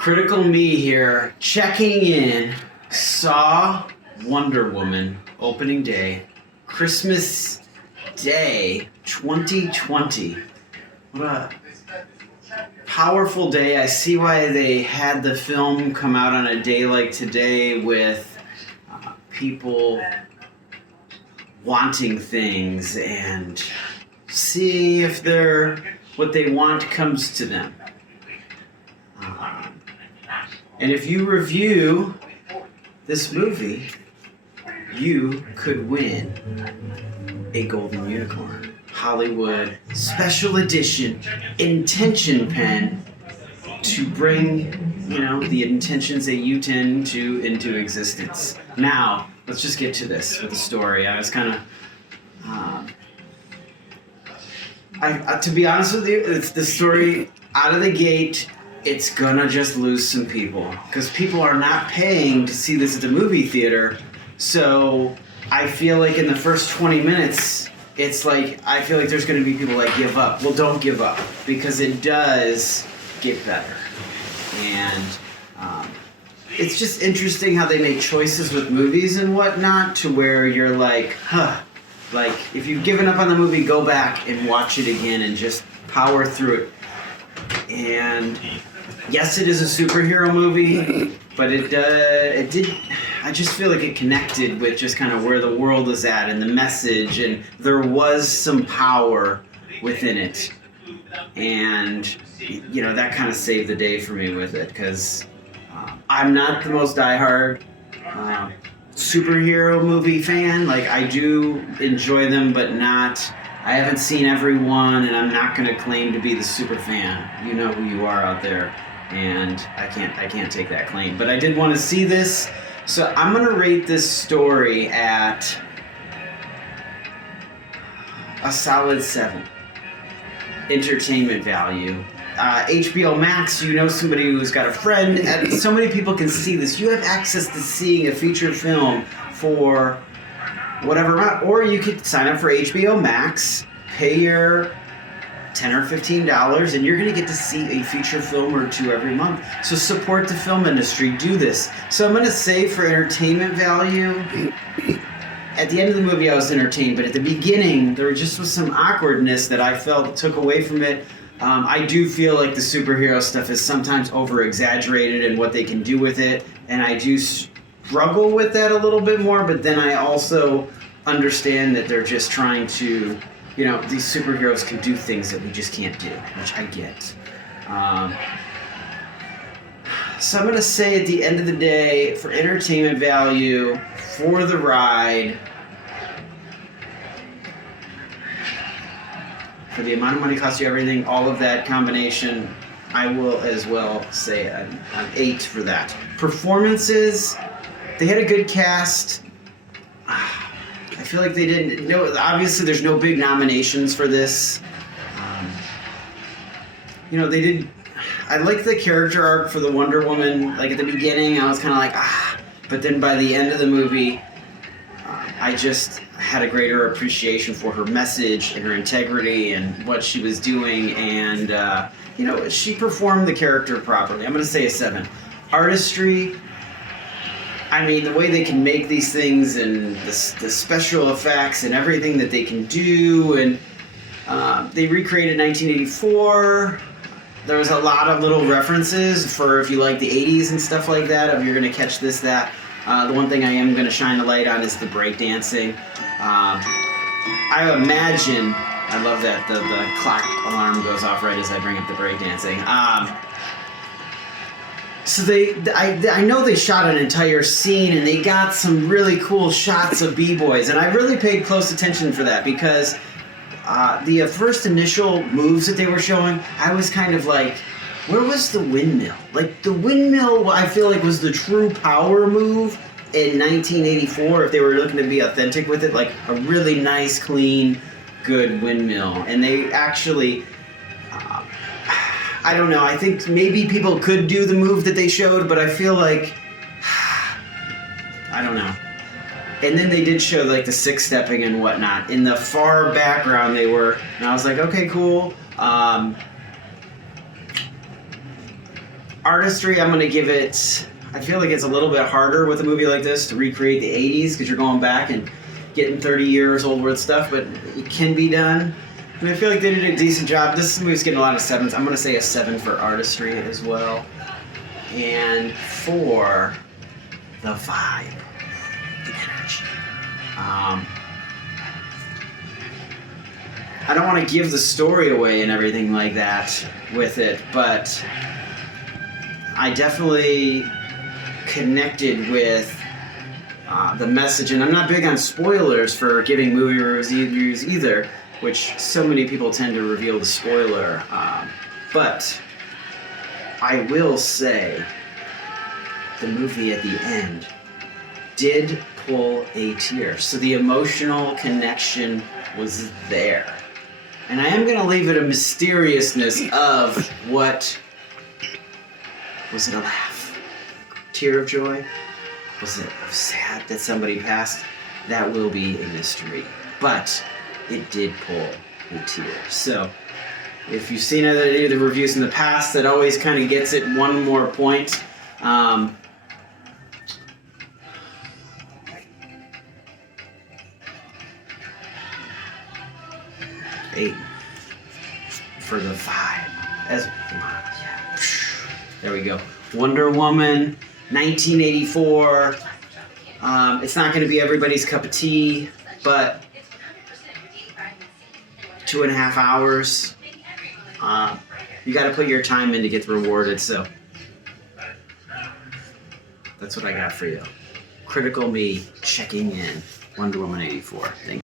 Critical Me here, checking in. Saw Wonder Woman opening day, Christmas Day 2020. What a powerful day. I see why they had the film come out on a day like today with people wanting things and see if what they want comes to them. And if you review this movie, you could win a golden unicorn. Hollywood special edition intention pen to bring, the intentions that you tend to into existence. Now, let's just get to this with the story. I was kind of, to be honest with you, it's the story out of the gate. It's gonna just lose some people because people are not paying to see this at the movie theater. So I feel like in the first 20 minutes, it's like, I feel like there's gonna be people that give up. Well, don't give up because it does get better. And it's just interesting how they make choices with movies and whatnot to where you're like, like if you've given up on the movie, go back and watch it again and just power through it. And yes, it is a superhero movie, but it did. I just feel like it connected with just kind of where the world is at and the message, and there was some power within it, and that kind of saved the day for me with it because I'm not the most diehard superhero movie fan. Like I do enjoy them, but not. I haven't seen every one, and I'm not going to claim to be the super fan. You know who you are out there, and I can't take that claim. But I did want to see this, so I'm going to rate this story at a solid 7. Entertainment value. HBO Max, somebody who's got a friend, and so many people can see this. You have access to seeing a feature film for whatever amount, or you could sign up for HBO Max, pay your $10 or $15, and you're going to get to see a feature film or two every month. So support the film industry. Do this. So I'm going to say for entertainment value, at the end of the movie I was entertained, but at the beginning there just was some awkwardness that I felt took away from it. I do feel like the superhero stuff is sometimes over-exaggerated in what they can do with it, and I do struggle with that a little bit more, but then I also understand that they're just trying to, these superheroes can do things that we just can't do, which I get. So I'm going to say at the end of the day, for entertainment value, for the ride, for the amount of money it costs you, everything, all of that combination, I will as well say an 8 for that. Performances, they had a good cast. I feel like they didn't. No, obviously, there's no big nominations for this. They did. I like the character arc for the Wonder Woman. Like at the beginning, I was kind of like, but then by the end of the movie, I just had a greater appreciation for her message and her integrity and what she was doing, and she performed the character properly. I'm going to say a 7. Artistry. I mean, the way they can make these things and the special effects and everything that they can do, and they recreated 1984. There was a lot of little references for if you like the 80s and stuff like that, if you're going to catch this, that. The one thing I am going to shine the light on is the breakdancing. I imagine, I love that the clock alarm goes off right as I bring up the breakdancing. So I know they shot an entire scene and they got some really cool shots of b-boys, and I really paid close attention for that because the first initial moves that they were showing, I was kind of like, where was the windmill? Like the windmill, I feel like was the true power move in 1984 if they were looking to be authentic with it, like a really nice, clean, good windmill. And they actually, I don't know, I think maybe people could do the move that they showed, but I feel like, I don't know. And then they did show like the six-stepping and whatnot. In the far background they were, and I was like, okay, cool. Artistry, I'm going to give it... I feel like it's a little bit harder with a movie like this to recreate the 80s because you're going back and getting 30 years old worth stuff, but it can be done. And I feel like they did a decent job. This movie's getting a lot of 7s. I'm going to say a 7 for Artistry as well. And for the vibe, the energy. I don't want to give the story away and everything like that with it, but I definitely connected with the message, and I'm not big on spoilers for giving movie reviews either, which so many people tend to reveal the spoiler, but I will say the movie at the end did pull a tear, so the emotional connection was there. And I am going to leave it a mysteriousness of what... Was it a laugh? Tear of joy? Was it sad that somebody passed? That will be a mystery. But it did pull a tear. So if you've seen any of the reviews in the past, that always kind of gets it one more point. 8 for the vibe. Yeah. There we go. Wonder Woman, 1984. It's not going to be everybody's cup of tea, but 2.5 hours. You got to put your time in to get rewarded, so that's what I got for you. Critical Me checking in. Wonder Woman 84. Thank you.